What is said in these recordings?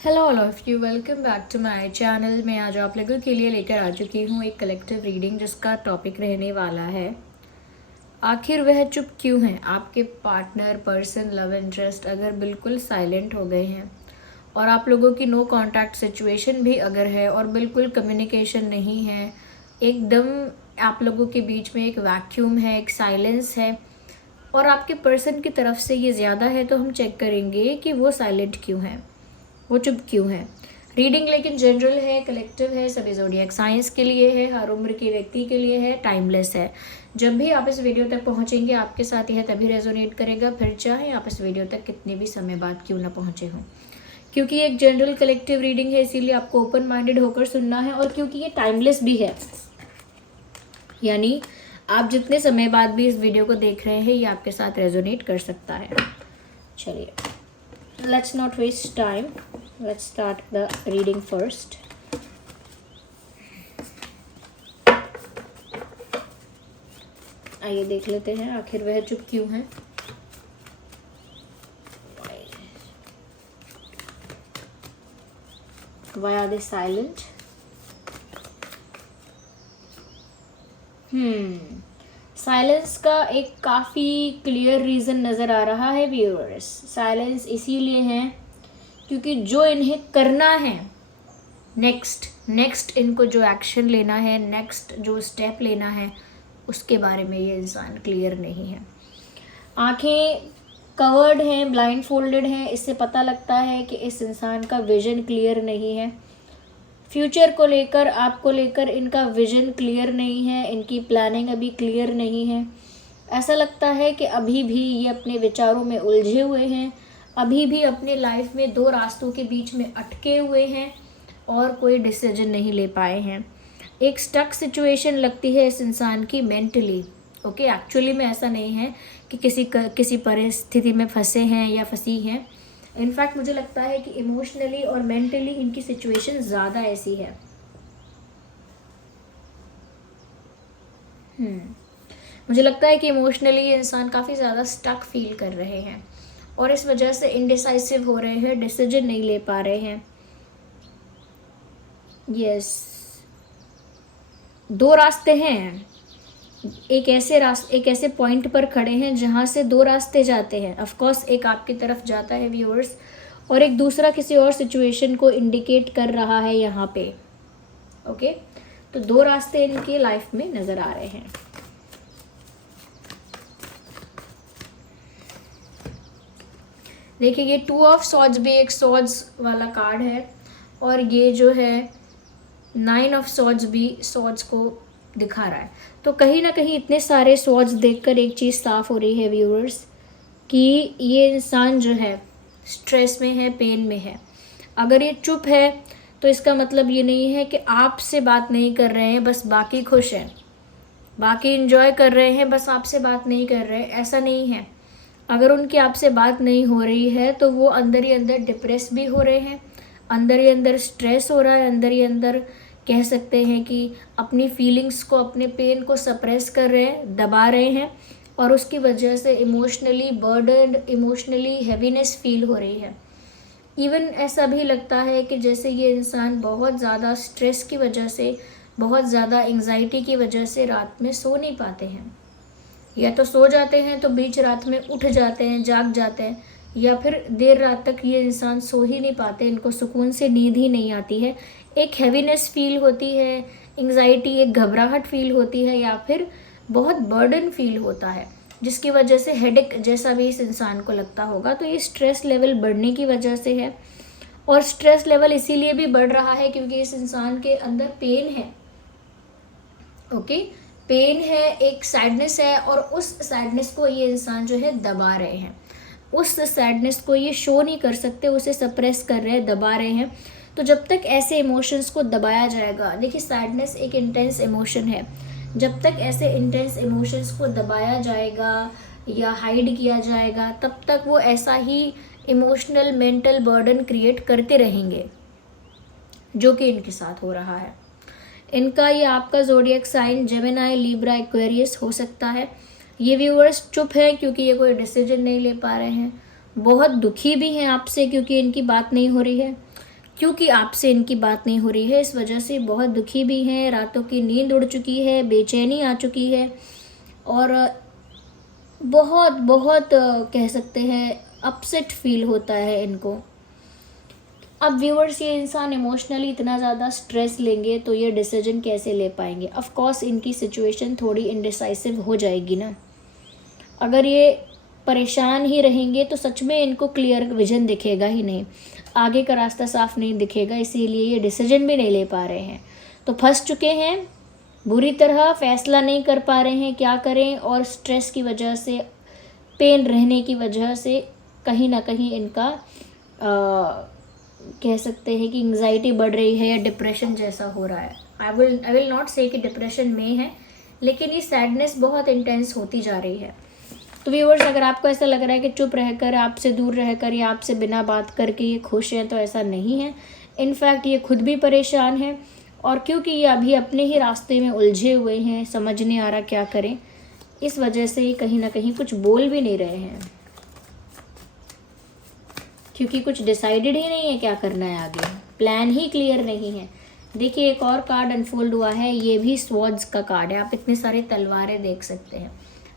Hello all of you, welcome back to my channel. मैं आज आप लोगों के लिए लेकर आ चुकी हूँ एक कलेक्टिव रीडिंग जिसका टॉपिक रहने वाला है आखिर वह चुप क्यों है। आपके पार्टनर, पर्सन, लव इंटरेस्ट अगर बिल्कुल साइलेंट हो गए हैं और आप लोगों की नो कांटेक्ट सिचुएशन भी अगर है और बिल्कुल कम्युनिकेशन नहीं है, एकदम आप लोगों के बीच में एक वैक्यूम है, एक साइलेंस है और आपके पर्सन की तरफ से ये ज़्यादा है, तो हम चेक करेंगे कि वो साइलेंट क्यों है, वो चुप क्यों है। रीडिंग लेकिन जनरल है, कलेक्टिव है, सभी ज़ोडिएक साइंस के लिए है, हर उम्र के व्यक्ति के लिए है, टाइमलेस है। जब भी आप इस वीडियो तक पहुंचेंगे आपके साथ यह तभी रेजोनेट करेगा, फिर चाहे आप इस वीडियो तक कितने भी समय बाद क्यों ना पहुंचे हों। क्योंकि एक जनरल कलेक्टिव रीडिंग है, इसीलिए आपको ओपन माइंडेड होकर सुनना है, और क्योंकि ये टाइमलेस भी है, यानी आप जितने समय बाद भी इस वीडियो को देख रहे हैं ये आपके साथ रेजोनेट कर सकता है। चलिए, let's not waste time, let's start the reading first. आइए देख लेते हैं आखिर वह चुप क्यों है। Why are they silent? Silence का एक काफ़ी क्लियर रीज़न नज़र आ रहा है व्यूअर्स। साइलेंस इसीलिए है क्योंकि जो इन्हें करना है, नेक्स्ट इनको जो एक्शन लेना है, नेक्स्ट जो स्टेप लेना है, उसके बारे में ये इंसान क्लियर नहीं है। आंखें कवर्ड हैं, ब्लाइंड फोल्डेड हैं, इससे पता लगता है कि इस इंसान का विजन क्लियर नहीं है। फ्यूचर को लेकर, आपको लेकर इनका विजन क्लियर नहीं है, इनकी प्लानिंग अभी क्लियर नहीं है। ऐसा लगता है कि अभी भी ये अपने विचारों में उलझे हुए हैं, अभी भी अपने लाइफ में दो रास्तों के बीच में अटके हुए हैं और कोई डिसीजन नहीं ले पाए हैं। एक स्टक सिचुएशन लगती है इस इंसान की मेंटली। ओके, एक्चुअली में ऐसा नहीं है कि किसी परिस्थिति में फंसे हैं या फंसी हैं। इनफैक्ट मुझे लगता है कि इमोशनली और मेंटली इनकी सिचुएशन ज़्यादा ऐसी है। मुझे लगता है कि इमोशनली ये इंसान काफ़ी ज़्यादा स्टक फील कर रहे हैं और इस वजह से इनडिसाइसिव हो रहे हैं, डिसीजन नहीं ले पा रहे हैं। यस, दो रास्ते हैं। एक ऐसे पॉइंट पर खड़े हैं जहाँ से दो रास्ते जाते हैं। ऑफ कोर्स एक आपकी तरफ जाता है व्यूअर्स, और एक दूसरा किसी और सिचुएशन को इंडिकेट कर रहा है यहाँ पे। ओके, तो दो रास्ते इनके लाइफ में नज़र आ रहे हैं। देखिए, ये 2 ऑफ सॉर्ड्स भी एक सॉर्ड्स वाला कार्ड है और ये जो है 9 ऑफ सॉर्ड्स भी सॉर्ड्स को दिखा रहा है। तो कहीं ना कहीं इतने सारे सॉर्ड्स देखकर एक चीज़ साफ हो रही है व्यूअर्स कि ये इंसान जो है स्ट्रेस में है, पेन में है। अगर ये चुप है तो इसका मतलब ये नहीं है कि आपसे बात नहीं कर रहे हैं, बस बाकी खुश हैं, बाकी एंजॉय कर रहे हैं, बस आपसे बात नहीं कर रहे हैं, ऐसा नहीं है। अगर उनकी आपसे बात नहीं हो रही है तो वो अंदर ही अंदर डिप्रेस भी हो रहे हैं, अंदर ही अंदर स्ट्रेस हो रहा है, अंदर ही अंदर कह सकते हैं कि अपनी फीलिंग्स को, अपने पेन को सप्रेस कर रहे हैं, दबा रहे हैं, और उसकी वजह से इमोशनली बर्डन्ड, इमोशनली हैवीनेस फील हो रही है। इवन ऐसा भी लगता है कि जैसे ये इंसान बहुत ज़्यादा स्ट्रेस की वजह से, बहुत ज़्यादा एंग्जाइटी की वजह से रात में सो नहीं पाते हैं, या तो सो जाते हैं तो बीच रात में उठ जाते हैं, जाग जाते हैं, या फिर देर रात तक ये इंसान सो ही नहीं पाते, इनको सुकून से नींद ही नहीं आती है। एक हैवीनेस फील होती है, एंग्जाइटी, एक घबराहट फील होती है, या फिर बहुत बर्डन फील होता है, जिसकी वजह से हेडेक जैसा भी इस इंसान को लगता होगा। तो ये स्ट्रेस लेवल बढ़ने की वजह से है, और स्ट्रेस लेवल इसीलिए भी बढ़ रहा है क्योंकि इस इंसान के अंदर पेन है। ओके, पेन है, एक सैडनेस है, और उस सैडनेस को ये इंसान जो है दबा रहे हैं। उस सैडनेस को ये शो नहीं कर सकते, उसे सप्रेस कर रहे हैं, दबा रहे हैं। तो जब तक ऐसे इमोशंस को दबाया जाएगा, देखिए सैडनेस एक इंटेंस इमोशन है, जब तक ऐसे इंटेंस इमोशंस को दबाया जाएगा या हाइड किया जाएगा, तब तक वो ऐसा ही इमोशनल मेंटल बर्डन क्रिएट करते रहेंगे, जो कि इनके साथ हो रहा है। इनका ये आपका zodiac sign Gemini, Libra, Aquarius हो सकता है। ये व्यूअर्स चुप हैं क्योंकि ये कोई डिसीजन नहीं ले पा रहे हैं, बहुत दुखी भी हैं आपसे क्योंकि इनकी बात नहीं हो रही है, इवन ऐसा भी लगता है कि जैसे ये इंसान बहुत ज़्यादा स्ट्रेस में है, बहुत ज़्यादा एंग्जाइटी की वजह से रात में सो नहीं पाते हैं, या फिर देर रात तक ये इंसान सो ही नहीं पाते, बस बाकी खुश हैं, अंदर ही अंदर डिप्रेस भी हो रहे हैं, अंदर ही अंदर कह सकते हैं कि अपनी फीलिंग्स को, अपने पेन को सप्रेस कर रहे हैं, दबा रहे हैं। और उसकी वजह से इमोशनली बर्डन्ड, इमोशनली हैवीनेस फील हो रही है। क्योंकि आपसे इनकी बात नहीं हो रही है, इस वजह से बहुत दुखी भी हैं, रातों की नींद उड़ चुकी है, बेचैनी आ चुकी है और बहुत बहुत कह सकते हैं अपसेट फील होता है इनको। अब व्यूअर्स, ये इंसान इमोशनली इतना ज़्यादा स्ट्रेस लेंगे तो ये डिसीजन कैसे ले पाएंगे? ऑफ कोर्स इनकी सिचुएशन थोड़ी इनडिसाइसिव हो जाएगी ना। अगर ये परेशान ही रहेंगे तो सच में इनको क्लियर विजन दिखेगा ही नहीं, आगे का रास्ता साफ नहीं दिखेगा, इसीलिए ये डिसीजन भी नहीं ले पा रहे हैं। तो फंस चुके हैं बुरी तरह, फैसला नहीं कर पा रहे हैं क्या करें, और स्ट्रेस की वजह से, पेन रहने की वजह से कहीं ना कहीं इनका कह सकते हैं कि एंग्जाइटी बढ़ रही है या डिप्रेशन जैसा हो रहा है। आई विल नॉट से कि डिप्रेशन में है, लेकिन ये सैडनेस बहुत इंटेंस होती जा रही है। तो व्यूअर्स, अगर आपको ऐसा लग रहा है कि चुप रहकर, आपसे दूर रहकर या आपसे बिना बात करके ये खुश हैं, तो ऐसा नहीं है। इनफैक्ट ये खुद भी परेशान है, और क्योंकि ये अभी अपने ही रास्ते में उलझे हुए हैं, समझ नहीं आ रहा क्या करें, इस वजह से ये कहीं ना कहीं कुछ बोल भी नहीं रहे हैं, क्योंकि कुछ डिसाइडेड ही नहीं है क्या करना है आगे, प्लान ही क्लियर नहीं है। देखिए, एक और कार्ड अनफोल्ड हुआ है, ये भी स्वॉर्ड्स का कार्ड है। आप इतने सारे तलवारें देख सकते हैं,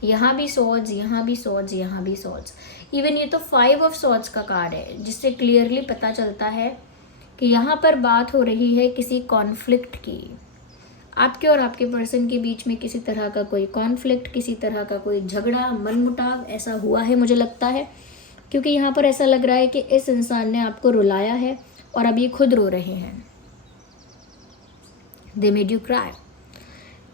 यहाँ भी स्वॉर्ड्स, यहाँ भी स्वॉर्ड्स, यहाँ भी स्वॉर्ड्स। इवन ये तो 5 ऑफ स्वॉर्ड्स का कार्ड है, जिससे क्लियरली पता चलता है कि यहाँ पर बात हो रही है किसी कॉन्फ्लिक्ट की। आपके और आपके पर्सन के बीच में किसी तरह का कोई कॉन्फ्लिक्ट, किसी तरह का कोई झगड़ा, मनमुटाव ऐसा हुआ है मुझे लगता है, क्योंकि यहाँ पर ऐसा लग रहा है कि इस इंसान ने आपको रुलाया है और अब ये खुद रो रहे हैं। They made you cry.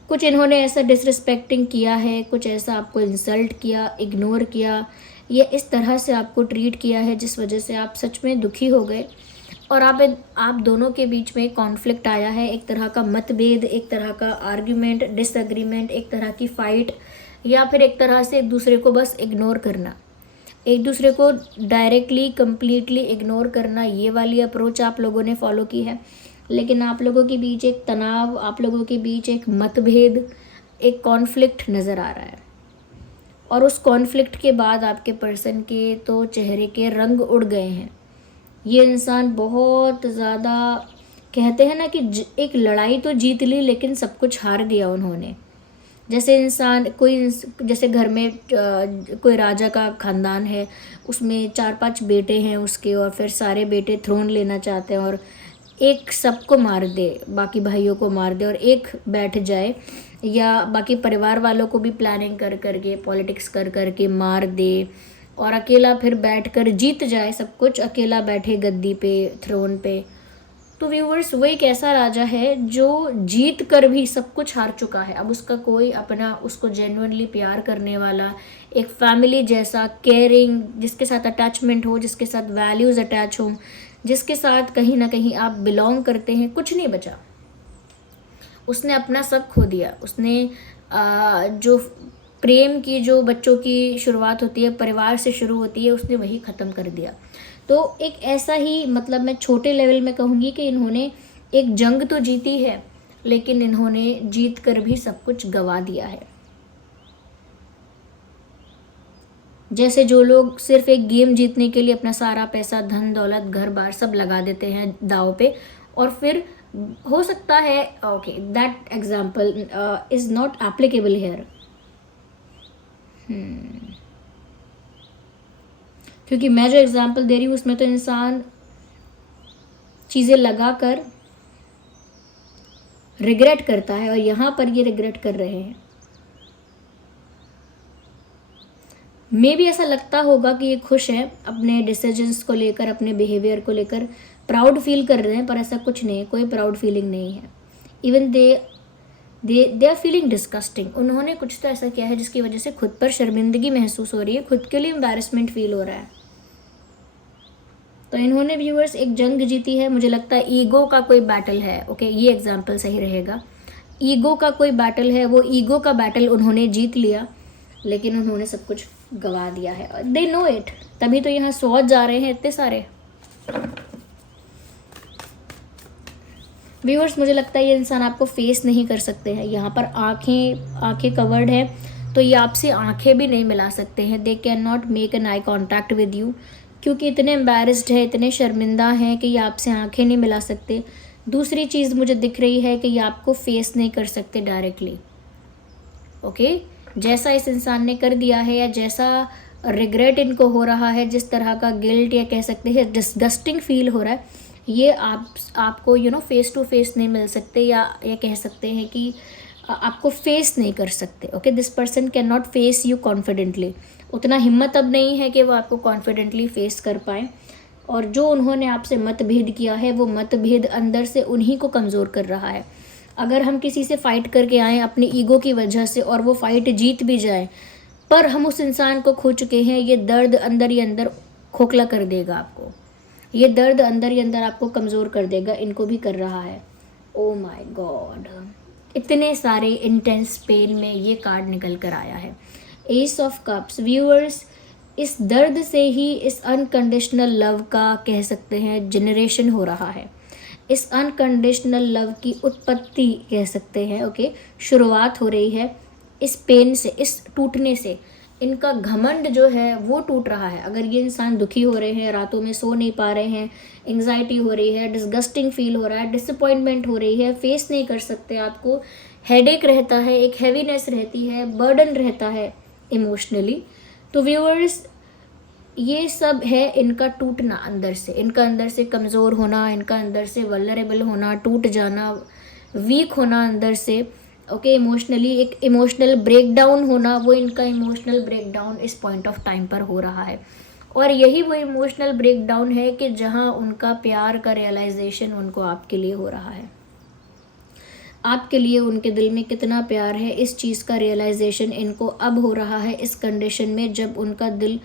कुछ इन्होंने ऐसा डिसरिस्पेक्टिंग किया है, कुछ ऐसा आपको इंसल्ट किया, इग्नोर किया, या इस तरह से आपको ट्रीट किया है जिस वजह से आप सच में दुखी हो गए, और आप दोनों के बीच में कॉन्फ्लिक्ट आया है, एक तरह का मतभेद, एक तरह का आर्ग्यूमेंट, डिसएग्रीमेंट, एक तरह की फाइट, या फिर एक तरह से एक दूसरे को बस इग्नोर करना, एक दूसरे को डायरेक्टली कंप्लीटली इग्नोर करना। ये वाली अप्रोच आप लोगों ने फॉलो की है, लेकिन आप लोगों के बीच एक तनाव, आप लोगों के बीच एक मतभेद, एक कॉन्फ्लिक्ट नज़र आ रहा है। और उस कॉन्फ्लिक्ट के बाद आपके पर्सन के तो चेहरे के रंग उड़ गए हैं। ये इंसान बहुत ज़्यादा, कहते हैं ना कि एक लड़ाई तो जीत ली, लेकिन सब कुछ हार दिया उन्होंने। जैसे इंसान जैसे घर में कोई राजा का ख़ानदान है, उसमें 4-5 बेटे हैं उसके, और फिर सारे बेटे थ्रोन लेना चाहते हैं, और एक सबको मार दे, बाकी भाइयों को मार दे और एक बैठ जाए, या बाकी परिवार वालों को भी प्लानिंग कर करके, पॉलिटिक्स कर करके मार दे, और अकेला फिर बैठकर जीत जाए सब कुछ, अकेला बैठे गद्दी पे, थ्रोन पे। तो व्यूवर्स, वो एक ऐसा राजा है जो जीत कर भी सब कुछ हार चुका है। अब उसका कोई अपना, उसको जेन्युइनली प्यार करने वाला, एक फैमिली जैसा केयरिंग, जिसके साथ अटैचमेंट हो, जिसके साथ वैल्यूज़ अटैच हो, जिसके साथ कहीं ना कहीं आप बिलोंग करते हैं, कुछ नहीं बचा। उसने अपना सब खो दिया। उसने जो प्रेम की, जो बच्चों की शुरुआत होती है, परिवार से शुरू होती है, उसने वही ख़त्म कर दिया। तो एक ऐसा ही, मतलब मैं छोटे लेवल में कहूँगी कि इन्होंने एक जंग तो जीती है, लेकिन इन्होंने जीत कर भी सब कुछ गंवा दिया है। जैसे जो लोग सिर्फ एक गेम जीतने के लिए अपना सारा पैसा, धन दौलत, घर बार सब लगा देते हैं दाव पे, और फिर हो सकता है, okay, that example is not applicable here, क्योंकि मैं जो एग्जाम्पल दे रही हूँ उसमें तो इंसान चीज़ें लगा कर रिग्रेट करता है, और यहाँ पर ये रिग्रेट कर रहे हैं। मे भी ऐसा लगता होगा कि ये खुश है अपने डिसीजंस को लेकर, अपने बिहेवियर को लेकर प्राउड फील कर रहे हैं, पर ऐसा कुछ नहीं है, कोई प्राउड फीलिंग नहीं है। Even they are feeling disgusting. उन्होंने कुछ तो ऐसा किया है जिसकी वजह से खुद पर शर्मिंदगी महसूस हो रही है, खुद के लिए एम्बैरेसमेंट फील हो रहा है। तो इन्होंने व्यूअर्स एक जंग जीती है, मुझे लगता है ईगो का कोई बैटल है। ओके, ये एग्जाम्पल सही रहेगा। ईगो का कोई बैटल है, वो ईगो का बैटल उन्होंने जीत लिया, लेकिन उन्होंने सब कुछ गवा दिया है। दे नो इट, तभी तो यहाँ स्वॉर्ड जा रहे हैं इतने सारे। व्यूअर्स, मुझे लगता है ये इंसान आपको फेस नहीं कर सकते हैं। यहाँ पर आंखें कवर्ड है, तो ये आपसे आंखें भी नहीं मिला सकते हैं। They can not make an eye contact with you, क्योंकि इतने एम्बैरेस्ड है, इतने शर्मिंदा हैं कि ये आपसे आंखें नहीं मिला सकते। दूसरी चीज़ मुझे दिख रही है कि ये आपको फेस नहीं कर सकते डायरेक्टली। ओके, जैसा इस इंसान ने कर दिया है या जैसा रिग्रेट इनको हो रहा है, जिस तरह का गिल्ट या कह सकते हैं डिस्गस्टिंग फील हो रहा है, ये आपको फेस टू फेस नहीं मिल सकते, या ये कह सकते हैं कि आपको फेस नहीं कर सकते। Okay, this person can not face you confidently. उतना हिम्मत अब नहीं है कि वो आपको कॉन्फिडेंटली फेस कर पाए, और जो उन्होंने आपसे मतभेद किया है वो मतभेद अंदर से उन्हीं को कमज़ोर कर रहा है। अगर हम किसी से फ़ाइट करके आएँ अपनी ईगो की वजह से और वो फ़ाइट जीत भी जाए, पर हम उस इंसान को खो चुके हैं, ये दर्द अंदर ही अंदर खोखला कर देगा आपको, ये दर्द अंदर ही अंदर आपको कमज़ोर कर देगा। इनको भी कर रहा है। ओ माय गॉड, इतने सारे इंटेंस पेन में ये कार्ड निकल कर आया है। S of cups. व्यूअर्स, इस दर्द से ही इस अनकंडीशनल लव का कह सकते हैं जनरेशन हो रहा है। इस अनकंडीशनल लव की उत्पत्ति कह सकते हैं। ओके, शुरुआत हो रही है इस पेन से, इस टूटने से। इनका घमंड जो है वो टूट रहा है। अगर ये इंसान दुखी हो रहे हैं, रातों में सो नहीं पा रहे हैं, एंग्जाइटी हो रही है, डिस्गस्टिंग फील हो रहा है, डिसअपॉइंटमेंट हो रही है, फेस नहीं कर सकते आपको, हेडेक रहता है, एक हैवीनेस रहती है, बर्डन रहता है इमोशनली, तो व्यूअर्स ये सब है इनका टूटना अंदर से, इनका अंदर से कमज़ोर होना, इनका अंदर से वल्नरेबल होना, टूट जाना, वीक होना अंदर से। ओके, इमोशनली एक इमोशनल ब्रेकडाउन होना, वो इनका इमोशनल ब्रेकडाउन इस पॉइंट ऑफ टाइम पर हो रहा है। और यही वो इमोशनल ब्रेकडाउन है कि जहाँ उनका प्यार का रियलाइजेशन उनको आपके लिए हो रहा है। आपके लिए उनके दिल में कितना प्यार है, इस चीज़ का रियलाइजेशन इनको अब हो रहा है इस कंडीशन में जब उनका दिल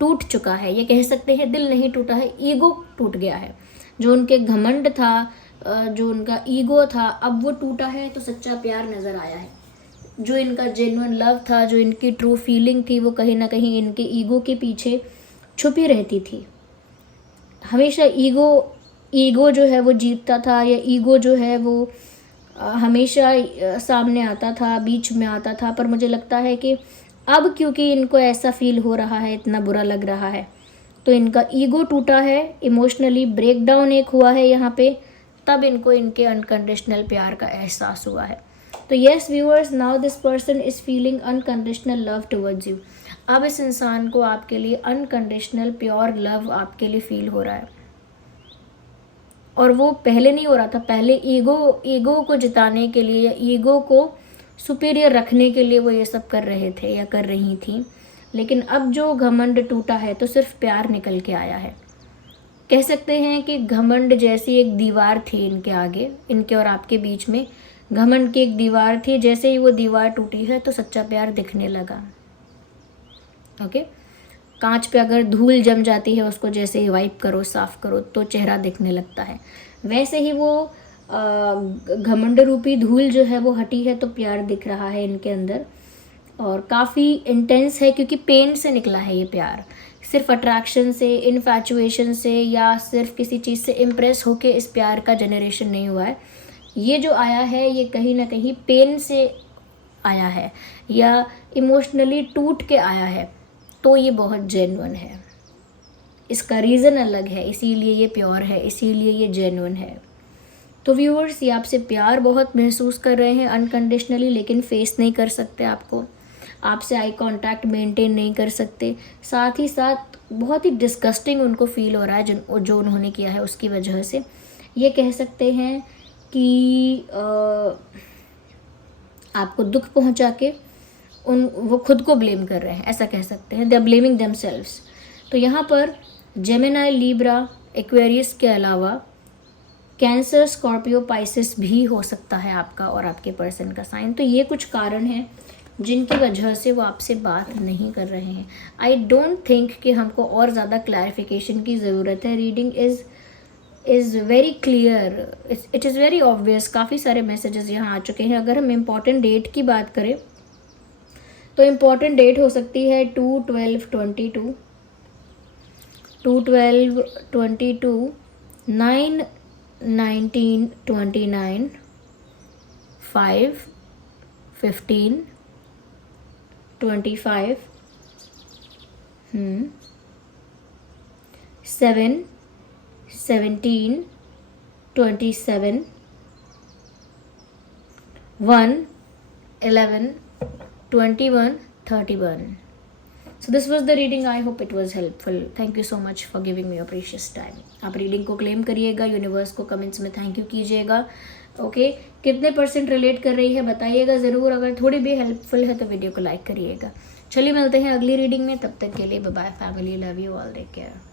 टूट चुका है। ये कह सकते हैं दिल नहीं टूटा है, ईगो टूट गया है। जो उनके घमंड था, जो उनका ईगो था, अब वो टूटा है, तो सच्चा प्यार नज़र आया है। जो इनका जेन्युइन लव था, जो इनकी ट्रू फीलिंग थी, वो कहीं ना कहीं इनके ईगो के पीछे छुपी रहती थी। हमेशा ईगो जो है वो जीतता था, या ईगो जो है वो हमेशा सामने आता था, बीच में आता था। पर मुझे लगता है कि अब क्योंकि इनको ऐसा फील हो रहा है, इतना बुरा लग रहा है, तो इनका ईगो टूटा है, इमोशनली ब्रेकडाउन एक हुआ है यहाँ पे, तब इनको इनके अनकंडीशनल प्यार का एहसास हुआ है। तो yes viewers, now this person is feeling unconditional love towards you. अब इस इंसान को आपके लिए अनकंडीशनल प्योर लव आपके लिए फील हो रहा है, और वो पहले नहीं हो रहा था। पहले ईगो को जिताने के लिए, या ईगो को सुपीरियर रखने के लिए वो ये सब कर रहे थे या कर रही थी। लेकिन अब जो घमंड टूटा है तो सिर्फ प्यार निकल के आया है। कह सकते हैं कि घमंड जैसी एक दीवार थी इनके आगे, इनके और आपके बीच में घमंड की एक दीवार थी। जैसे ही वो दीवार टूटी है तो सच्चा प्यार दिखने लगा। ओके, कांच पे अगर धूल जम जाती है, उसको जैसे ही वाइप करो, साफ करो, तो चेहरा दिखने लगता है। वैसे ही वो घमंड रूपी धूल जो है वो हटी है, तो प्यार दिख रहा है इनके अंदर, और काफ़ी इंटेंस है, क्योंकि पेन से निकला है ये प्यार। सिर्फ अट्रैक्शन से, इन्फैचुएशन से, या सिर्फ किसी चीज़ से इम्प्रेस होके इस प्यार का जनरेशन नहीं हुआ है। ये जो आया है ये कहीं ना कहीं पेन से आया है, या इमोशनली टूट के आया है, तो ये बहुत जेन्युइन है। इसका रीज़न अलग है, इसीलिए ये प्योर है, इसीलिए ये जेन्युइन है। तो व्यूअर्स, ये आपसे प्यार बहुत महसूस कर रहे हैं अनकंडीशनली, लेकिन फेस नहीं कर सकते आपको, आपसे आई कांटेक्ट मेंटेन नहीं कर सकते। साथ ही साथ बहुत ही डिस्गस्टिंग उनको फील हो रहा है जो उन्होंने किया है उसकी वजह से। ये कह सकते हैं कि आपको दुख पहुंचा के वो खुद को ब्लेम कर रहे हैं, ऐसा कह सकते हैं। They are blaming themselves. तो यहाँ पर जेमिनाई, लीब्रा, एक्वेरियस के अलावा कैंसर, स्कॉर्पियो, पाइसिस भी हो सकता है आपका और आपके पर्सन का साइन। तो ये कुछ कारण हैं जिनकी वजह से वो आपसे बात नहीं कर रहे हैं। आई डोंट थिंक कि हमको और ज़्यादा क्लैरिफिकेशन की ज़रूरत है। Reading is very clear, it is very obvious. काफ़ी सारे मैसेजेस यहाँ आ चुके हैं। अगर हम इम्पॉर्टेंट डेट की बात करें तो इम्पॉर्टेंट डेट हो सकती है 2/12/22, 2/12/22, 9/19/29, 5/15/25, 7, 17, 27, 1, 11, 21, 31. So this was the reading. I hope it was helpful. Thank you so much for giving me your precious time. आप रीडिंग को क्लेम करिएगा, यूनिवर्स को कमेंट्स में थैंक यू कीजिएगा. ओके कितने % रिलेट कर रही है बताइएगा ज़रूर. अगर थोड़ी भी हेल्पफुल है तो वीडियो को लाइक करिएगा. चलिए मिलते हैं अगली रीडिंग में. तब तक के लिए bye bye family. Love you all. Take care.